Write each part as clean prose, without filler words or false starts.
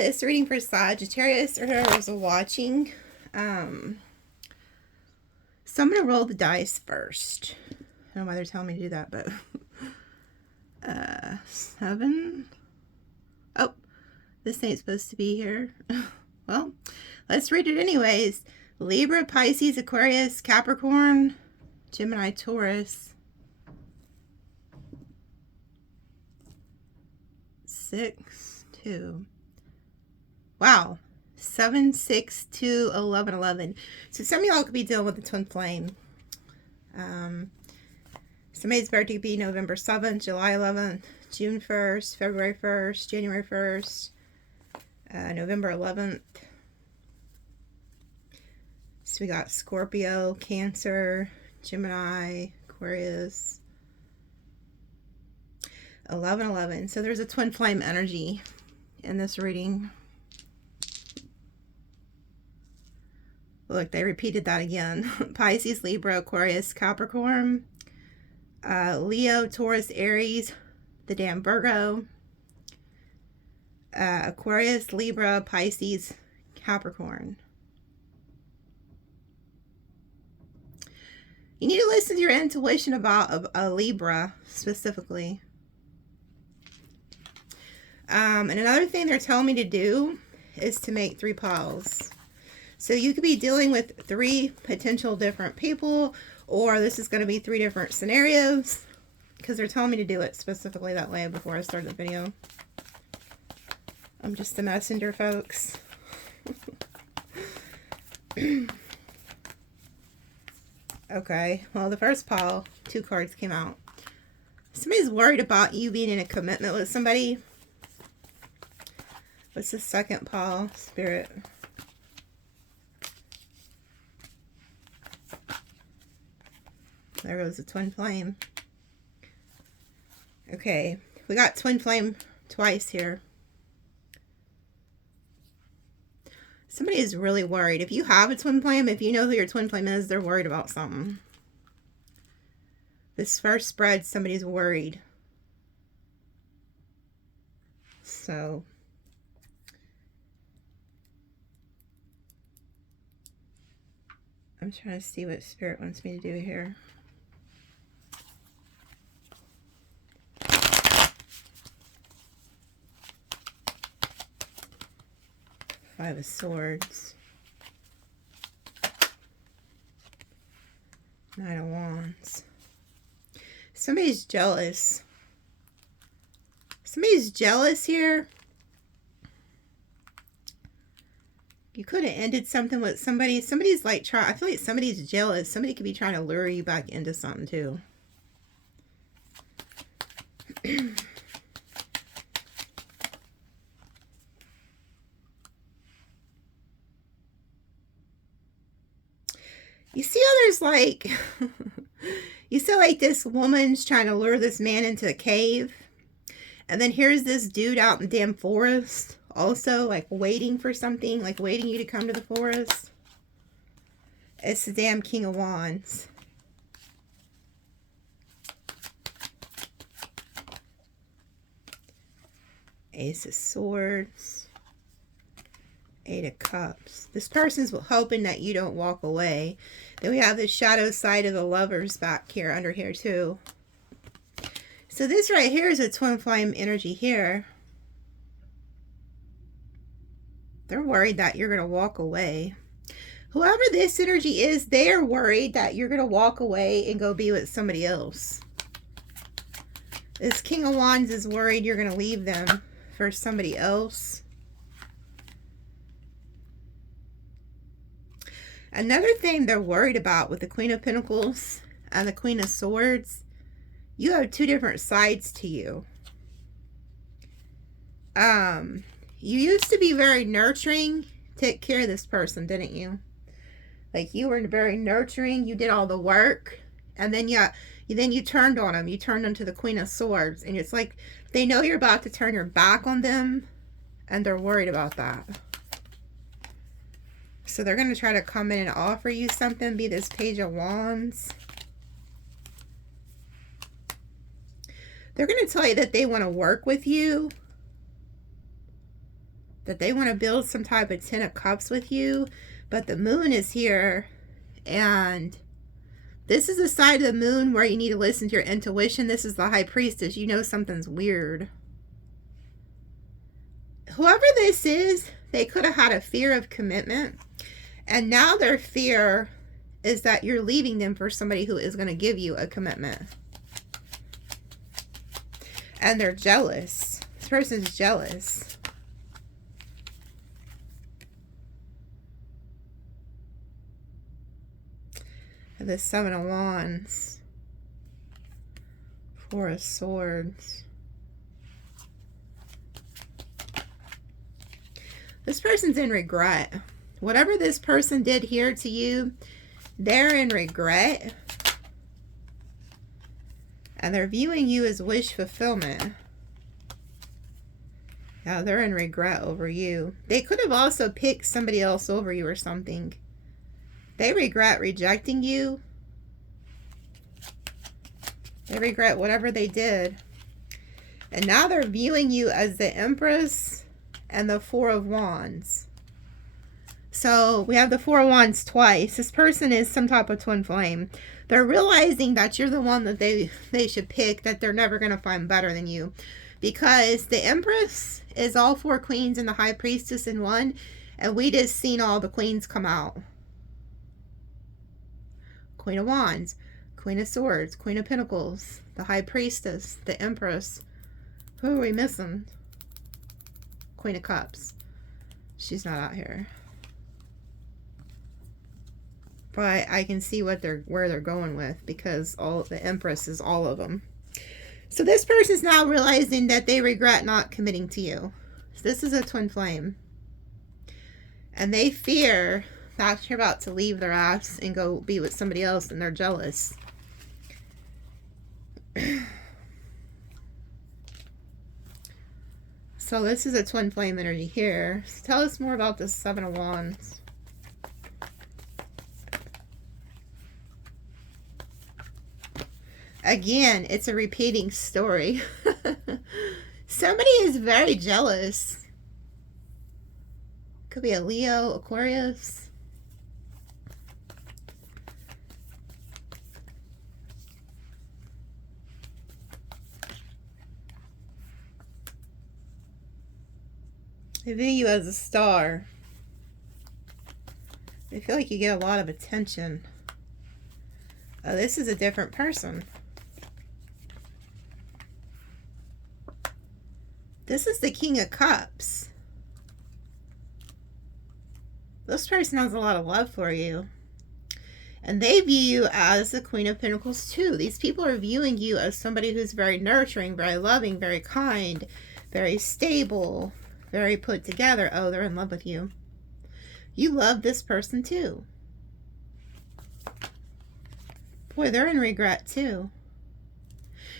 Aquarius, reading for Sagittarius or whoever's watching. So I'm going to roll the dice first. I don't know why they're telling me to do that, but 7. Oh, this ain't supposed to be here. Well, let's read it anyways. Libra, Pisces, Aquarius, Capricorn, Gemini, Taurus. 6, 2. Wow. 7, 6, 2, 11, 11. So some of y'all could be dealing with the twin flame. Somebody's birthday could be November 7th, July 11th, June 1st, February 1st, January 1st, November 11th. So we got Scorpio, Cancer, Gemini, Aquarius. 11, 11. So there's a twin flame energy in this reading. Look, they repeated that again. Pisces, Libra, Aquarius, Capricorn, Leo, Taurus, Aries, the damn Virgo, Aquarius, Libra, Pisces, Capricorn. You need to listen to your intuition about a Libra specifically. And another thing they're telling me to do is to make 3 piles. So you could be dealing with 3 potential different people, or this is going to be 3 different scenarios, because they're telling me to do it specifically that way before I start the video. I'm just a messenger, folks. Okay, well, the first pile, 2 cards came out. Somebody's worried about you being in a commitment with somebody. What's the second pile, Spirit? There goes the twin flame. Okay, we got twin flame twice here. Somebody is really worried. If you have a twin flame, if you know who your twin flame is, they're worried about something. This first spread, somebody's worried. So I'm trying to see what Spirit wants me to do here. Five of Swords. 9 of Wands. Somebody's jealous. Somebody's jealous here. You could have ended something with somebody. Somebody's like I feel like somebody's jealous. Somebody could be trying to lure you back into something too. You see how there's like, you see like this woman's trying to lure this man into a cave. And then here's this dude out in the damn forest. Also like waiting for something, like waiting you to come to the forest. It's the damn King of Wands. Ace of Swords. 8 of Cups. This person's hoping that you don't walk away. Then we have the shadow side of the Lovers back here, under here too. So this right here is a twin flame energy here. They're worried that you're going to walk away. Whoever this energy is, they are worried that you're going to walk away and go be with somebody else. This King of Wands is worried you're going to leave them for somebody else. Another thing they're worried about with the Queen of Pentacles and the Queen of Swords, you have 2 different sides to you. You used to be very nurturing. Take care of this person, didn't you? Like you were very nurturing. You did all the work, and then you turned on them. You turned into the Queen of Swords, and it's like they know you're about to turn your back on them, and they're worried about that. So they're going to try to come in and offer you something, be this Page of Wands. They're going to tell you that they want to work with you. that they want to build some type of 10 of cups with you, but the moon is here, and this is the side of the moon where you need to listen to your intuition. This is the high priestess. You know something's weird. Whoever this is, they could have had a fear of commitment, and now their fear is that you're leaving them for somebody who is going to give you a commitment. And they're jealous. This person's jealous. The 7 of Wands. 4 of Swords. This person's in regret. Whatever this person did here to you, they're in regret. And they're viewing you as wish fulfillment. Yeah, they're in regret over you. They could have also picked somebody else over you or something. They regret rejecting you. They regret whatever they did. And now they're viewing you as the Empress and the 4 of Wands. So we have the 4 of Wands twice. This person is some type of twin flame. They're realizing that you're the one that they should pick, that they're never going to find better than you. Because the Empress is all 4 queens and the High Priestess in one. And we just seen all the queens come out. Queen of Wands, Queen of Swords, Queen of Pentacles, the High Priestess, the Empress. Who are we missing? Queen of Cups. She's not out here. But I can see where they're going with, because all the Empress is all of them. So this person is now realizing that they regret not committing to you. So this is a twin flame. And they fear that you're about to leave their ass and go be with somebody else, and they're jealous. So this is a twin flame energy here. So tell us more about this 7 of Wands. Again, it's a repeating story. Somebody is very jealous. Could be a Leo, Aquarius. They view you as a star. They feel like you get a lot of attention. Oh, this is a different person. This is the King of Cups. This person has a lot of love for you. And they view you as the Queen of Pentacles too. These people are viewing you as somebody who's very nurturing, very loving, very kind, very stable, very put together. Oh, they're in love with you. You love this person too. Boy, they're in regret too.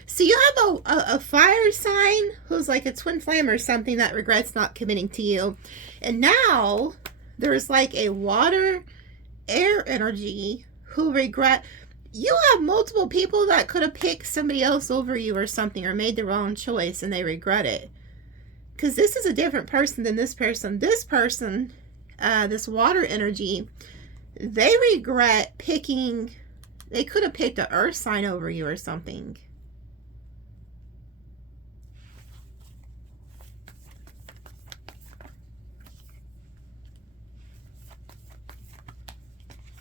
So you have a fire sign who's like a twin flame or something that regrets not committing to you. And now there's like a water air energy who regret. You have multiple people that could have picked somebody else over you or something, or made the wrong choice, and they regret it. Because this is a different person than this person. This person, this water energy, they regret picking. They could have picked an earth sign over you or something.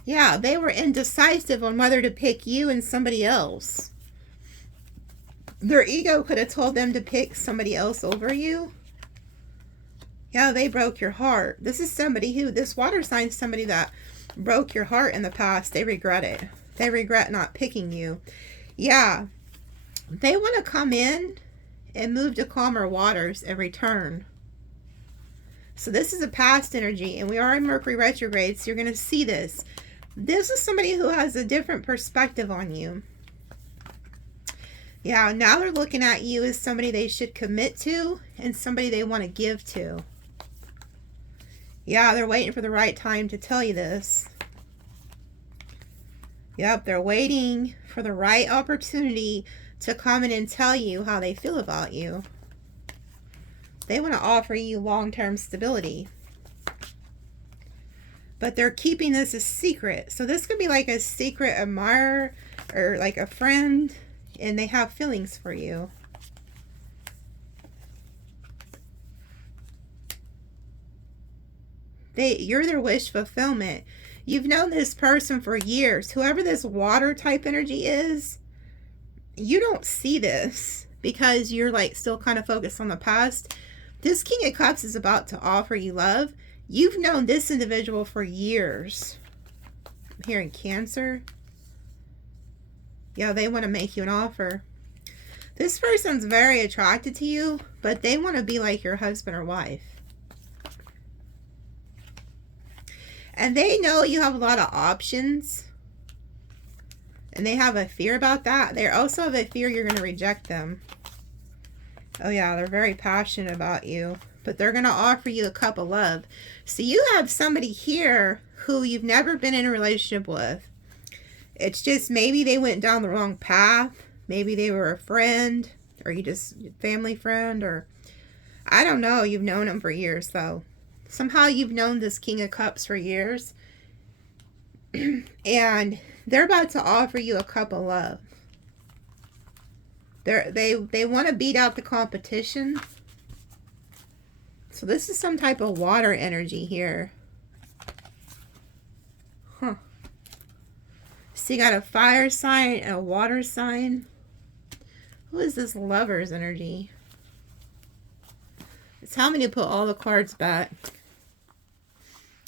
Yeah, they were indecisive on whether to pick you and somebody else. Their ego could have told them to pick somebody else over you. Yeah, they broke your heart. This is somebody who, this water sign is somebody that broke your heart in the past. They regret it. They regret not picking you. Yeah, they want to come in and move to calmer waters and return. So this is a past energy, and we are in Mercury retrograde, so you're going to see this. This is somebody who has a different perspective on you. Yeah, now they're looking at you as somebody they should commit to and somebody they want to give to. Yeah, they're waiting for the right time to tell you this. Yep, they're waiting for the right opportunity to come in and tell you how they feel about you. They want to offer you long-term stability. But they're keeping this a secret. So this could be like a secret admirer or like a friend, and they have feelings for you. You're their wish fulfillment. You've known this person for years. Whoever this water type energy is, you don't see this because you're like still kind of focused on the past. This King of Cups is about to offer you love. You've known this individual for years. I'm hearing Cancer. Yeah, they want to make you an offer. This person's very attracted to you, but they want to be like your husband or wife. And they know you have a lot of options. And they have a fear about that. They also have a fear you're going to reject them. Oh yeah, they're very passionate about you. But they're going to offer you a cup of love. So you have somebody here who you've never been in a relationship with. It's just maybe they went down the wrong path. Maybe they were a friend. Or you just family friend. Or I don't know. You've known them for years though. Somehow you've known this King of Cups for years. And they're about to offer you a cup of love. They want to beat out the competition. So this is some type of water energy here. Huh. So you got a fire sign and a water sign. Who is this Lover's energy? Tell me to put all the cards back.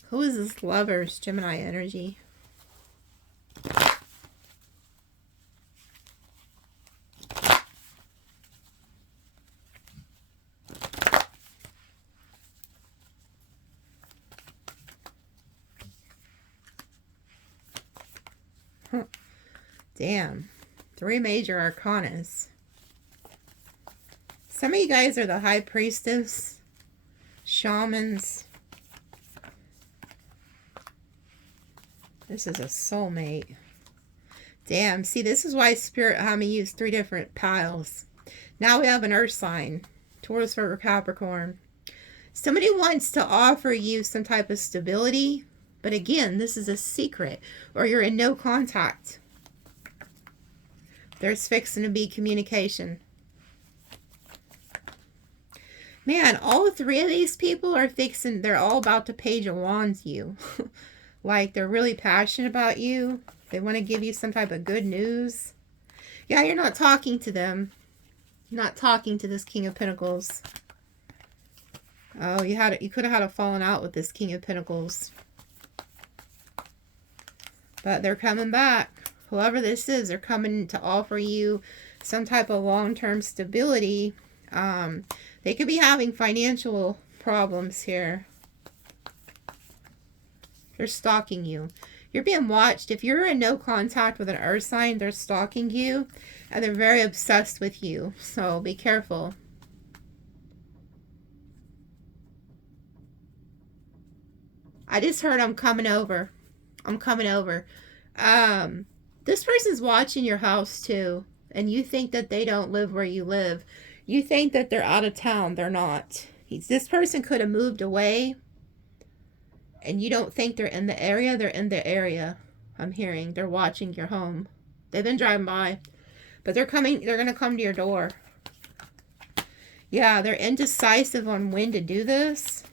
Who is this Lover's Gemini energy? Huh. Damn. 3 major arcanas. Some of you guys are the High Priestess, Shamans. This is a soulmate. Damn, see, this is why Spirit had me use 3 different piles. Now we have an earth sign. Taurus, Virgo, Capricorn. Somebody wants to offer you some type of stability. But again, this is a secret. Or you're in no contact. There's fixing to be communication. Man, all 3 of these people are fixing. They're all about to Page of Wands you. Like, they're really passionate about you. They want to give you some type of good news. Yeah, you're not talking to them. You're not talking to this King of Pentacles. Oh, you could have had a falling out with this King of Pentacles. But they're coming back. Whoever this is, they're coming to offer you some type of long-term stability. They could be having financial problems here. They're stalking you. You're being watched. If you're in no contact with an earth sign, they're stalking you. And they're very obsessed with you. So be careful. I just heard I'm coming over. I'm coming over. This person's watching your house too. And you think that they don't live where you live. You think that they're out of town. They're not. This person could have moved away. And you don't think they're in the area. They're in the area. I'm hearing. They're watching your home. They've been driving by. But they're coming. They're going to come to your door. Yeah, they're indecisive on when to do this.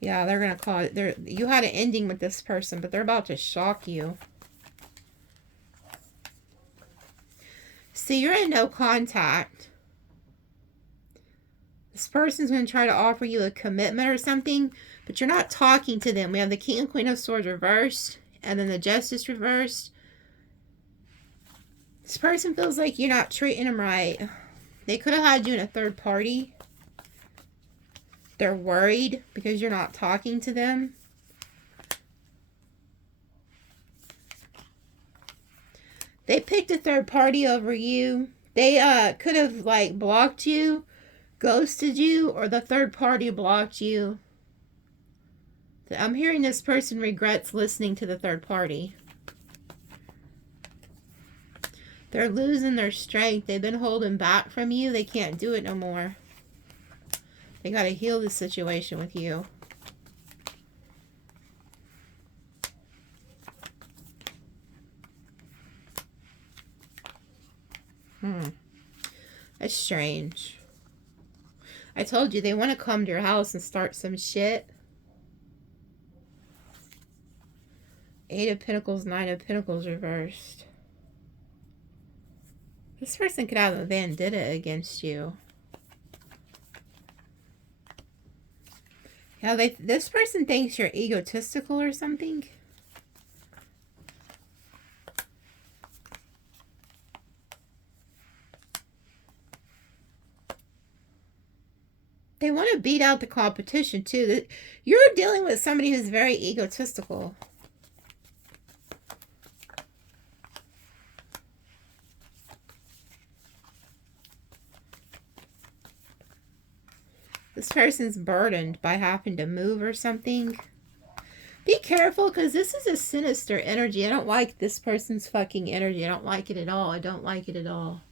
Yeah, they're going to call it. You had an ending with this person, but they're about to shock you. See, you're in no contact. This person's going to try to offer you a commitment or something, but you're not talking to them. We have the King and Queen of Swords reversed, and then the Justice reversed. This person feels like you're not treating them right. They could have had you in a third party. They're worried because you're not talking to them. They picked a third party over you. They could have like blocked you, ghosted you, or the third party blocked you. I'm hearing this person regrets listening to the third party. They're losing their strength. They've been holding back from you. They can't do it no more. They got to heal the situation with you. That's strange. I told you they want to come to your house and start some shit. 8 of Pentacles, 9 of Pentacles reversed. This person could have a vendetta against you. Yeah, this person thinks you're egotistical or something. They want to beat out the competition too. You're dealing with somebody who's very egotistical. This person's burdened by having to move or something. Be careful, because this is a sinister energy. I don't like this person's fucking energy. I don't like it at all. I don't like it at all.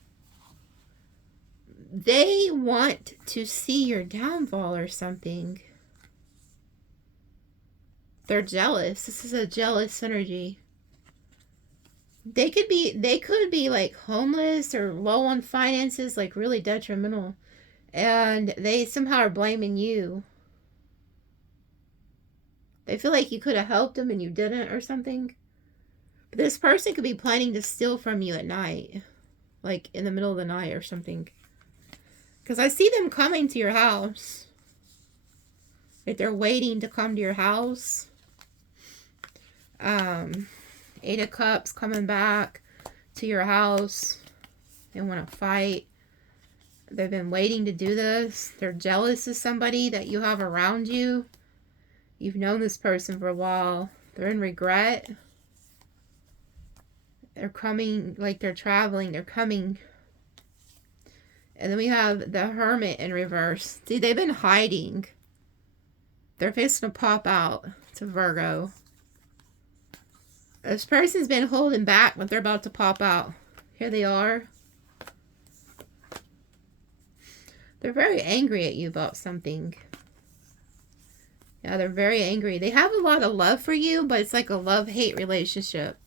They want to see your downfall or something. They're jealous. This is a jealous energy. They could be like homeless or low on finances, like really detrimental. And they somehow are blaming you. They feel like you could have helped them and you didn't or something. But this person could be planning to steal from you at night. Like in the middle of the night or something. Because I see them coming to your house. Like they're waiting to come to your house. 8 of Cups coming back to your house. They want to fight. They've been waiting to do this. They're jealous of somebody that you have around you. You've known this person for a while. They're in regret. They're coming, like they're traveling. They're coming. And then we have the Hermit in reverse. See, they've been hiding. They're fixing to pop out. It's a Virgo. This person's been holding back, but they're about to pop out. Here they are. They're very angry at you about something. Yeah, they're very angry. They have a lot of love for you, but it's like a love-hate relationship.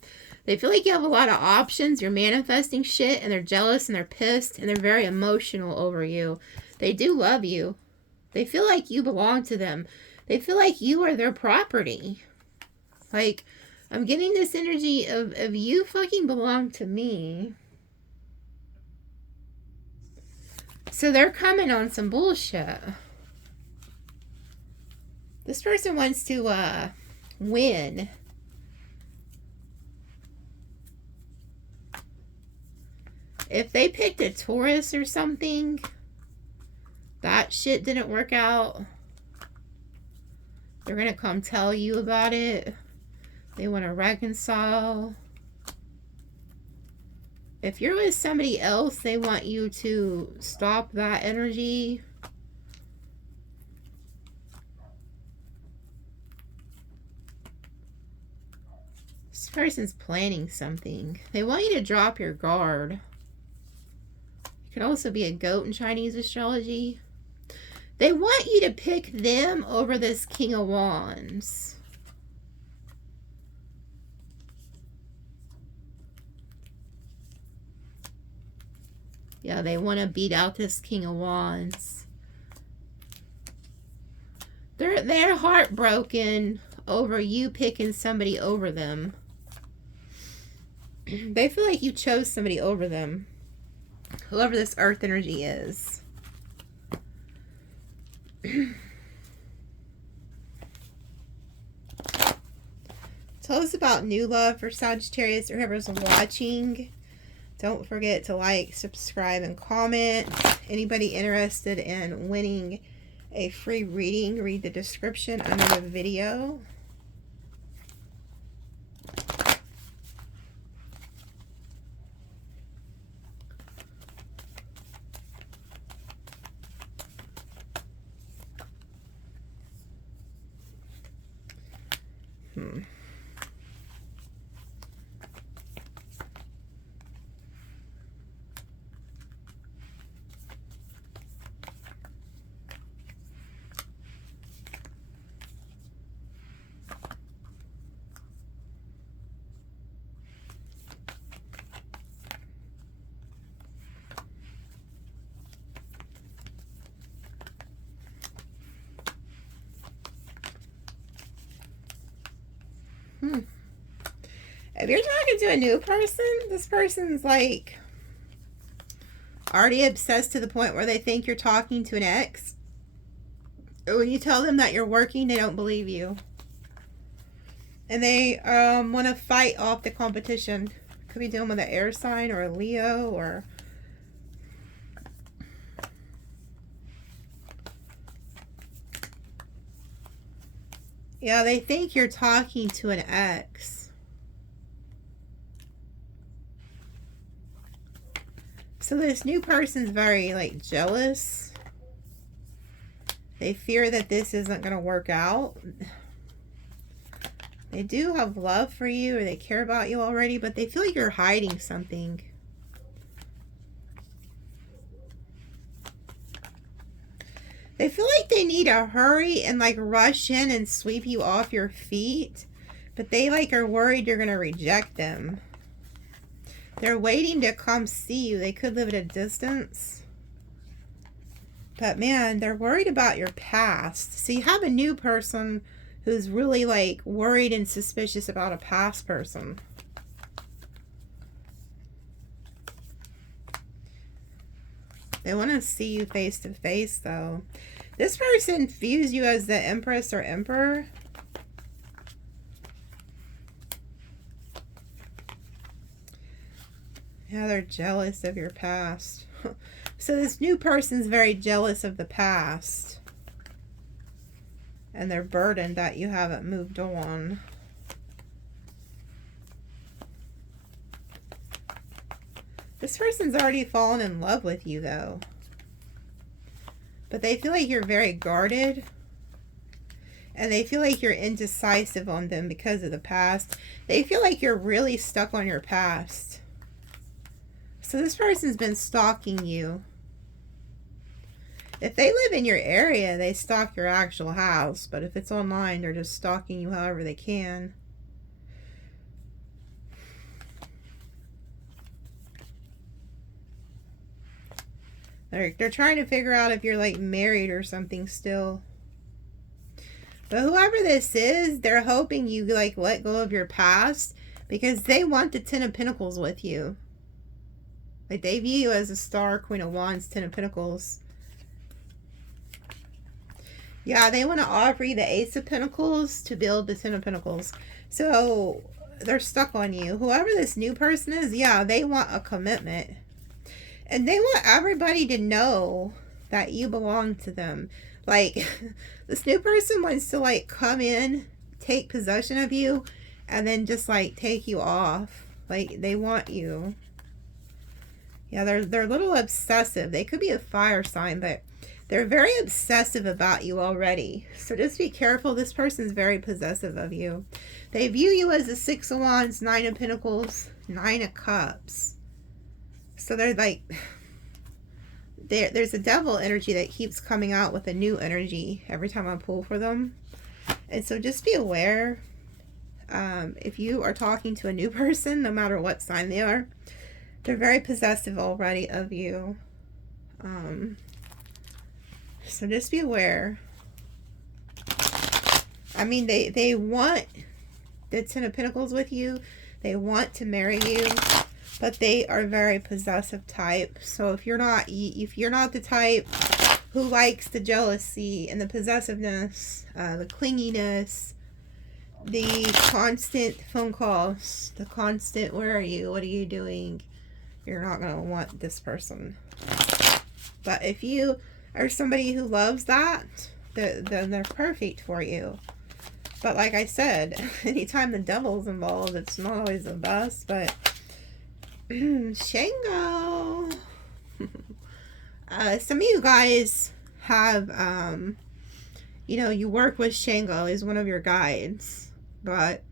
They feel like you have a lot of options. You're manifesting shit, and they're jealous, and they're pissed, and they're very emotional over you. They do love you. They feel like you belong to them. They feel like you are their property. Like, I'm getting this energy of you fucking belong to me. So they're coming on some bullshit. This person wants to win. If they picked a Taurus or something, that shit didn't work out. They're going to come tell you about it. They want to reconcile. If you're with somebody else, they want you to stop that energy. This person's planning something. They want you to drop your guard. You could also be a goat in Chinese astrology. They want you to pick them over this King of Wands. Yeah, they want to beat out this King of Wands. They're heartbroken over you picking somebody over them. They feel like you chose somebody over them. Whoever this earth energy is. Tell us about new love for Sagittarius or whoever's watching. Don't forget to like, subscribe, and comment. Anybody interested in winning a free reading, read the description under the video. If you're talking to a new person, this person's like already obsessed to the point where they think you're talking to an ex. When you tell them that you're working, they don't believe you. And they want to fight off the competition. Could be dealing with an air sign or a Leo or... Yeah, they think you're talking to an ex. So this new person's very, like, jealous. They fear that this isn't going to work out. They do have love for you, or they care about you already, but they feel like you're hiding something. They feel like they need to hurry and like rush in and sweep you off your feet, but they like are worried you're going to reject them. They're waiting to come see you. They could live at a distance. But man, they're worried about your past. So you have a new person who's really like worried and suspicious about a past person. They want to see you face to face though. This person views you as the Empress or Emperor. Yeah, they're jealous of your past. So this new person's very jealous of the past. And they're burdened that you haven't moved on. This person's already fallen in love with you, though. But they feel like you're very guarded. And they feel like you're indecisive on them because of the past. They feel like you're really stuck on your past. So this person's been stalking you. If they live in your area, they stalk your actual house. But if it's online, they're just stalking you however they can. They're trying to figure out if you're like married or something still. But whoever this is, they're hoping you like let go of your past because they want the Ten of Pentacles with you. Like they view you as a star, Queen of Wands, Ten of Pentacles. Yeah, they want to offer you the Ace of Pentacles to build the Ten of Pentacles. So they're stuck on you. Whoever this new person is, yeah, they want a commitment. And they want everybody to know that you belong to them. Like, this new person wants to, like, come in, take possession of you, and then just, like, take you off. Like, they want you. Yeah, they're a little obsessive. They could be a fire sign, but they're very obsessive about you already. So just be careful. This person's very possessive of you. They view you as a Six of Wands, Nine of Pentacles, Nine of Cups. So they're like, there's a devil energy that keeps coming out with a new energy every time I pull for them. And so just be aware. If you are talking to a new person, no matter what sign they are, they're very possessive already of you. So just be aware. I mean, they want the Ten of Pentacles with you. They want to marry you. But they are very possessive type. So if you're not the type who likes the jealousy and the possessiveness, the clinginess, the constant phone calls, the constant "where are you? What are you doing?" you're not gonna want this person. But if you are somebody who loves that, then they're perfect for you. But like I said, anytime the devil's involved, it's not always the best. But Shango. Some of you guys have, you know, you work with Shango as one of your guides, but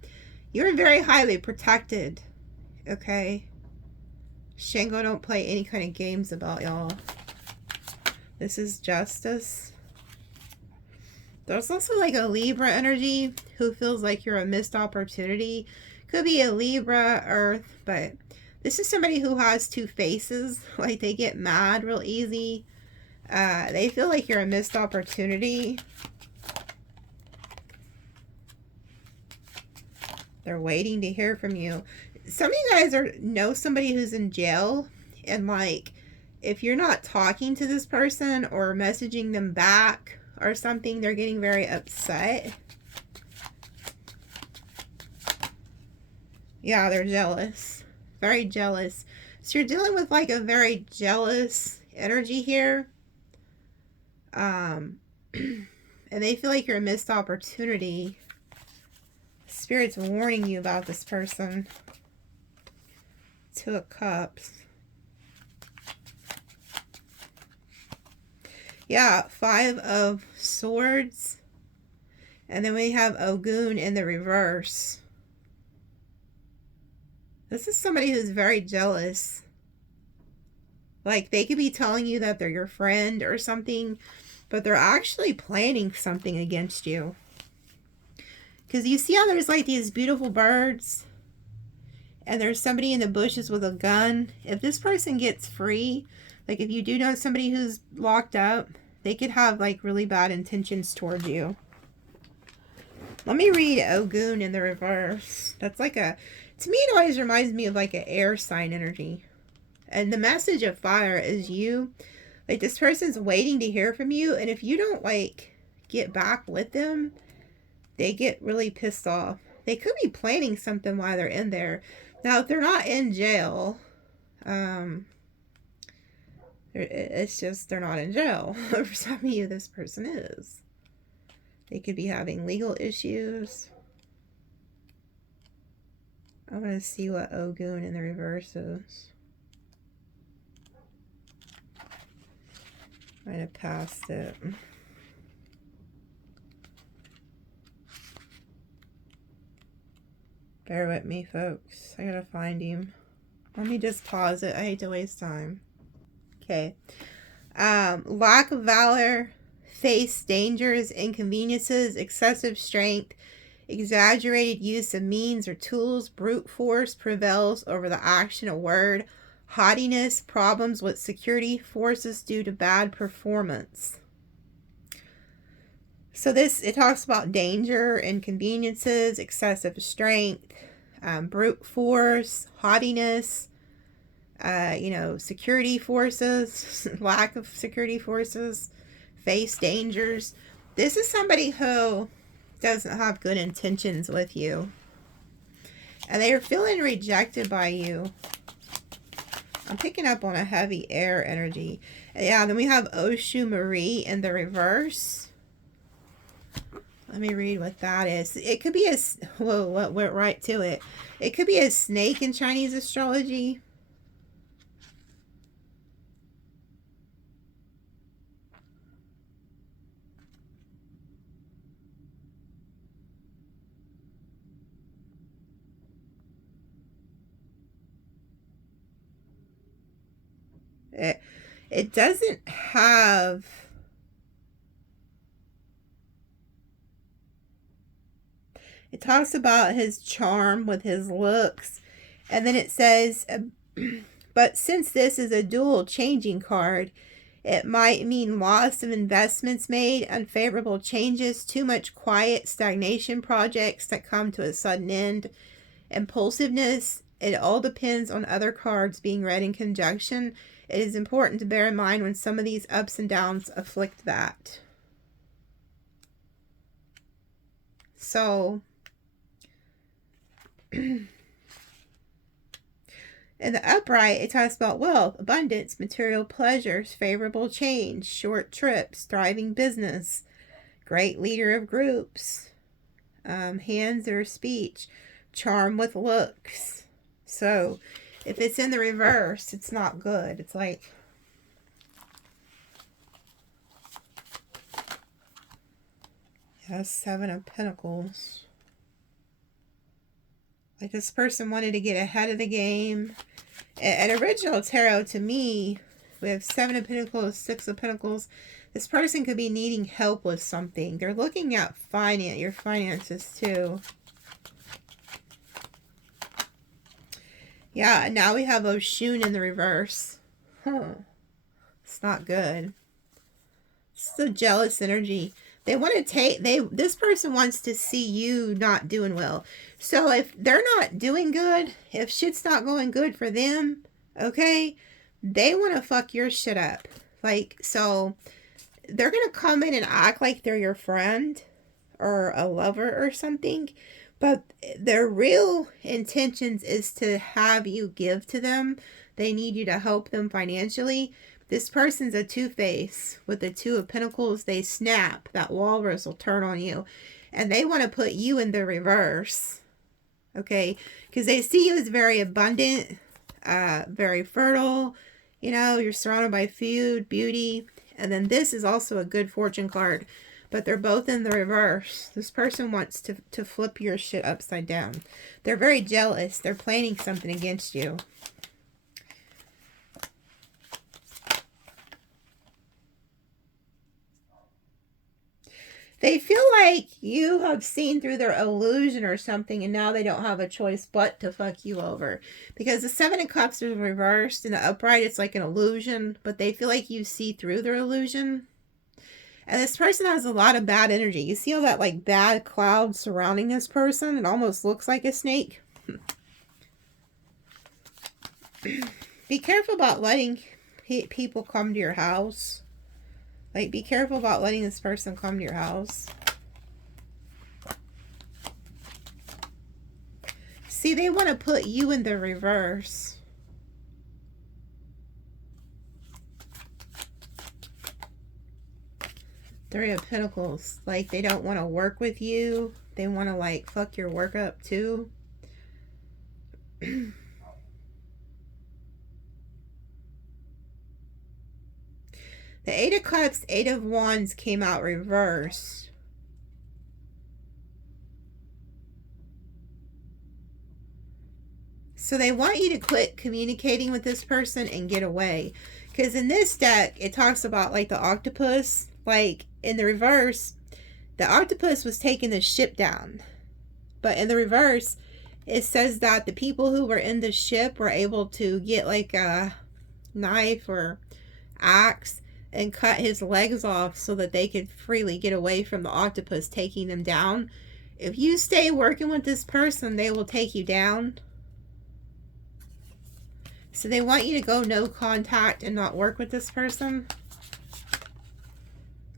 you're very highly protected, okay? Shango don't play any kind of games about y'all. This is justice. There's also like a Libra energy who feels like you're a missed opportunity. Could be a Libra, Earth, but this is somebody who has two faces. Like they get mad real easy. They feel like you're a missed opportunity. They're waiting to hear from you. Some of you guys know somebody who's in jail, and like, if you're not talking to this person or messaging them back or something, they're getting very upset. Yeah, they're jealous. Very jealous. So you're dealing with like a very jealous energy here. And they feel like you're a missed opportunity. Spirit's warning you about this person. Two of Cups. Yeah, Five of Swords. And then we have Ogun in the reverse. This is somebody who's very jealous. Like, they could be telling you that they're your friend or something, but they're actually planning something against you. Because you see how there's like these beautiful birds, and there's somebody in the bushes with a gun. If this person gets free, like if you do know somebody who's locked up, they could have like really bad intentions towards you. Let me read Ogun in the reverse. That's like a, to me it always reminds me of like an air sign energy. And the message of fire is you. Like, this person's waiting to hear from you, and if you don't like get back with them, they get really pissed off. They could be planning something while they're in there. Now, if they're not in jail, it's just they're not in jail. For some of you, this person is. They could be having legal issues. I want to see what Ogun in the reverse is. Might have passed it. Bear with me, folks. I gotta find him. Let me just pause it. I hate to waste time. Okay. Lack of valor, face dangers, inconveniences, excessive strength, exaggerated use of means or tools, brute force prevails over the action or word, haughtiness, problems with security forces due to bad performance. So it talks about danger, inconveniences, excessive strength, brute force, haughtiness, security forces, lack of security forces, face dangers. This is somebody who doesn't have good intentions with you. And they are feeling rejected by you. I'm picking up on a heavy air energy. Yeah, then we have Oshu Marie in the reverse. Let me read what that is. It could be a... Whoa, what went right to it? It could be a snake in Chinese astrology. It doesn't have... It talks about his charm with his looks. And then it says, but since this is a dual changing card, it might mean loss of investments made, unfavorable changes, too much quiet stagnation projects that come to a sudden end, impulsiveness. It all depends on other cards being read in conjunction. It is important to bear in mind when some of these ups and downs afflict that. So... in the upright, it talks about wealth, abundance, material pleasures, favorable change, short trips, thriving business, great leader of groups, hands or speech, charm with looks. So, if it's in the reverse, it's not good. It's like... Seven of Pentacles. Like, this person wanted to get ahead of the game. At original tarot, to me, we have Seven of Pentacles, Six of Pentacles. This person could be needing help with something. They're looking at your finances too. Yeah, now we have Oshun in the reverse. It's not good. It's the jealous energy. They want to this person wants to see you not doing well. So if they're not doing good, if shit's not going good for them, okay, they want to fuck your shit up. Like, so they're going to come in and act like they're your friend or a lover or something. But their real intentions is to have you give to them. They need you to help them financially. This person's a two-face with the Two of Pentacles. They snap. That walrus will turn on you. And they want to put you in the reverse. Okay? Because they see you as very abundant, very fertile. You know, you're surrounded by food, beauty. And then this is also a good fortune card. But they're both in the reverse. This person wants to flip your shit upside down. They're very jealous. They're planning something against you. They feel like you have seen through their illusion or something, and now they don't have a choice but to fuck you over. Because the Seven of Cups is reversed, and the upright, it's like an illusion, but they feel like you see through their illusion. And this person has a lot of bad energy. You see all that like bad cloud surrounding this person? It almost looks like a snake. Be careful about letting people come to your house. Like, be careful about letting this person come to your house. See, they want to put you in the reverse. Three of Pentacles. Like, they don't want to work with you. They want to, like, fuck your work up, too. The Eight of Cups, Eight of Wands came out reversed. So they want you to quit communicating with this person and get away. Because in this deck, it talks about like the octopus. Like in the reverse, the octopus was taking the ship down. But in the reverse, it says that the people who were in the ship were able to get like a knife or axe and cut his legs off so that they could freely get away from the octopus taking them down. If you stay working with this person, they will take you down. So they want you to go no contact and not work with this person.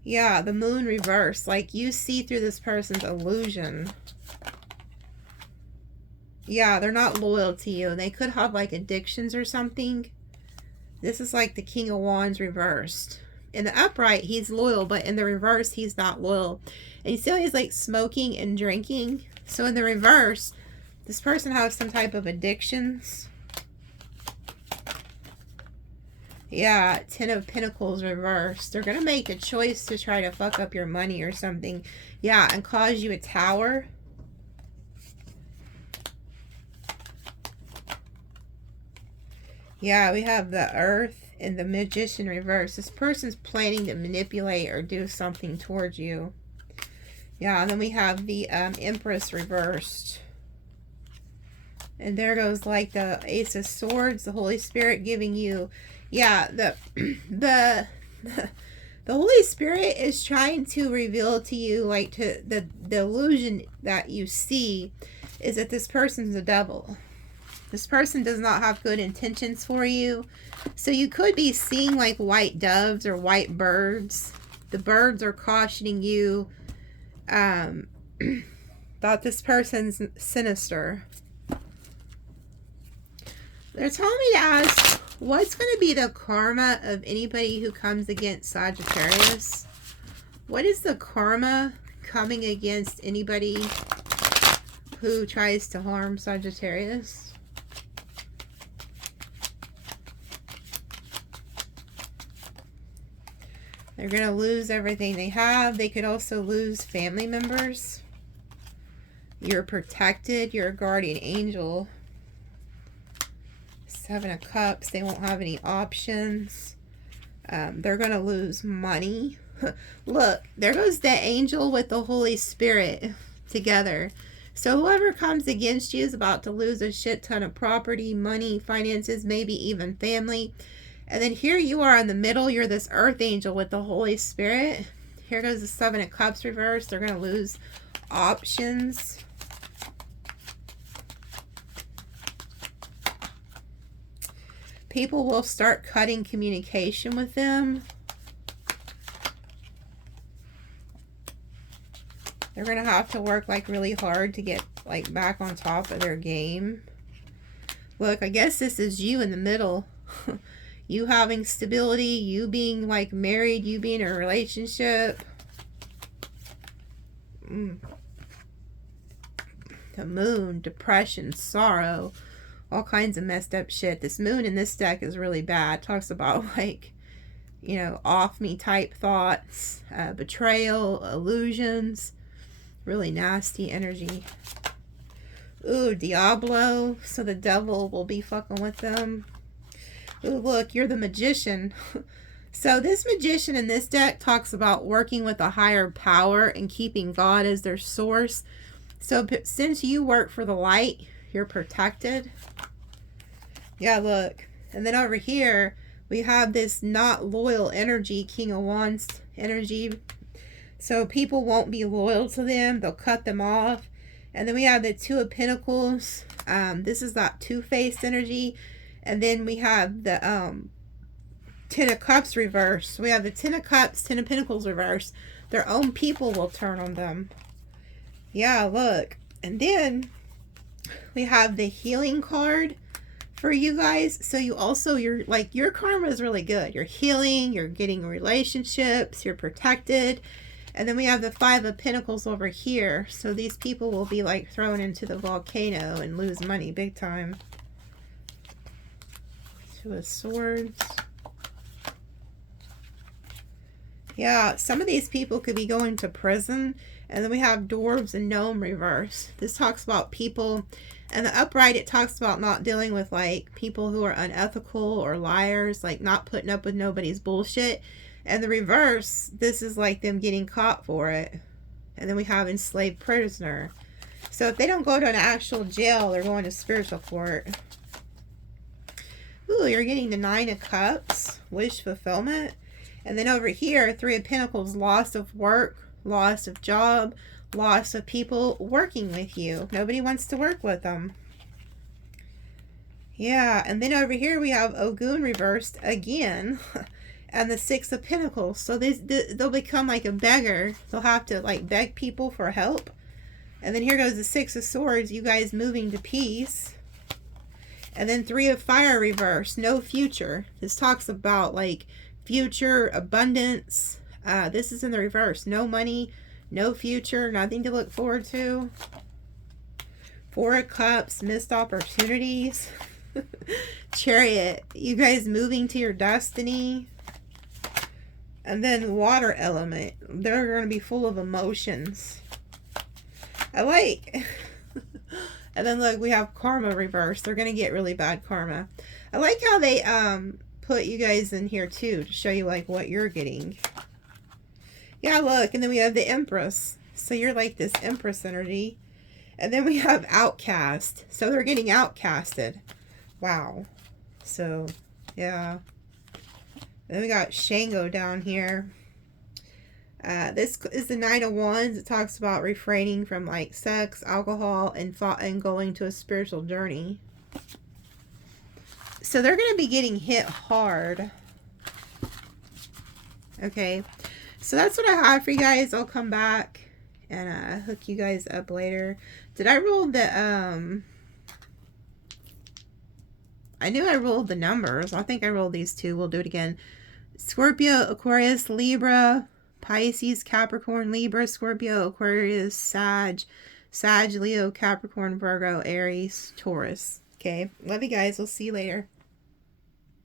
Yeah, the moon reverse. Like you see through this person's illusion. Yeah, they're not loyal to you. They could have like addictions or something. This is like the King of Wands reversed. In the upright, he's loyal, but in the reverse, he's not loyal. And you see how he's like smoking and drinking? So in the reverse, this person has some type of addictions. Yeah, Ten of Pentacles reversed. They're going to make a choice to try to fuck up your money or something. Yeah, and cause you a tower. Yeah, we have the Earth and the Magician reverse. This person's planning to manipulate or do something towards you. Yeah, and then we have the Empress reversed. And there goes like the Ace of Swords, the Holy Spirit giving you... Yeah, the Holy Spirit is trying to reveal to you, like, to the illusion that you see is that this person's a devil. This person does not have good intentions for you. So you could be seeing like white doves or white birds. The birds are cautioning you that this person's sinister. They're telling me to ask, what's going to be the karma of anybody who comes against Sagittarius? What is the karma coming against anybody who tries to harm Sagittarius? They're going to lose everything they have. They could also lose family members. You're protected. You're a guardian angel. Seven of Cups. They won't have any options. They're going to lose money. Look, there goes the angel with the Holy Spirit together. So whoever comes against you is about to lose a shit ton of property, money, finances, maybe even family. And then here you are in the middle. You're this earth angel with the Holy Spirit. Here goes the Seven of Cups reversed. They're going to lose options. People will start cutting communication with them. They're going to have to work like really hard to get like back on top of their game. Look, I guess this is you in the middle. You having stability, you being like married, you being in a relationship. The Moon, depression, sorrow, all kinds of messed up shit. This Moon in this deck is really bad. It talks about like, you know, off me type thoughts, betrayal, illusions, really nasty energy. Ooh, Diablo, so the devil will be fucking with them. Ooh, look, you're the Magician. So this Magician in this deck talks about working with a higher power and keeping God as their source. So since you work for the light, you're protected. Yeah, look. And then over here, we have this not loyal energy, King of Wands energy. So people won't be loyal to them. They'll cut them off. And then we have the Two of Pentacles. This is that two-faced energy. And then we have the Ten of Cups reversed. We have the Ten of Cups, Ten of Pentacles reversed. Their own people will turn on them. Yeah, look. And then we have the Healing card for you guys. So you also, your karma is really good. You're healing, you're getting relationships, you're protected. And then we have the Five of Pentacles over here. So these people will be like thrown into the volcano and lose money big time. Two of Swords. Yeah, some of these people could be going to prison. And then we have Dwarves and Gnome reverse. This talks about people. And the upright, it talks about not dealing with like people who are unethical or liars. Like not putting up with nobody's bullshit. And the reverse, this is like them getting caught for it. And then we have enslaved prisoner. So if they don't go to an actual jail, they're going to spiritual court. Ooh, you're getting the Nine of Cups, wish fulfillment. And then over here, Three of Pentacles, loss of work, loss of job, loss of people working with you. Nobody wants to work with them. Yeah, and then over here we have Ogun reversed again. And the Six of Pentacles. So they'll become like a beggar. They'll have to like beg people for help. And then here goes the Six of Swords. You guys moving to peace. And then Three of Fire reverse. No future. This talks about like future, abundance. This is in the reverse. No money, no future, nothing to look forward to. Four of Cups, missed opportunities. Chariot. You guys moving to your destiny. And then water element. They're going to be full of emotions. I like. And then look, we have karma reverse. They're going to get really bad karma. I like how they put you guys in here too to show you like what you're getting. Yeah, look. And then we have the Empress. So you're like this Empress energy. And then we have outcast. So they're getting outcasted. Wow. So, yeah. Then we got Shango down here. This is the Knight of Wands. It talks about refraining from like sex, alcohol, and going to a spiritual journey. So they're going to be getting hit hard. Okay. So that's what I have for you guys. I'll come back and hook you guys up later. Did I roll the I knew I rolled the numbers. I think I rolled these two. We'll do it again. Scorpio, Aquarius, Libra, Pisces, Capricorn, Libra, Scorpio, Aquarius, Sag, Leo, Capricorn, Virgo, Aries, Taurus. Okay. Love you guys. We'll see you later.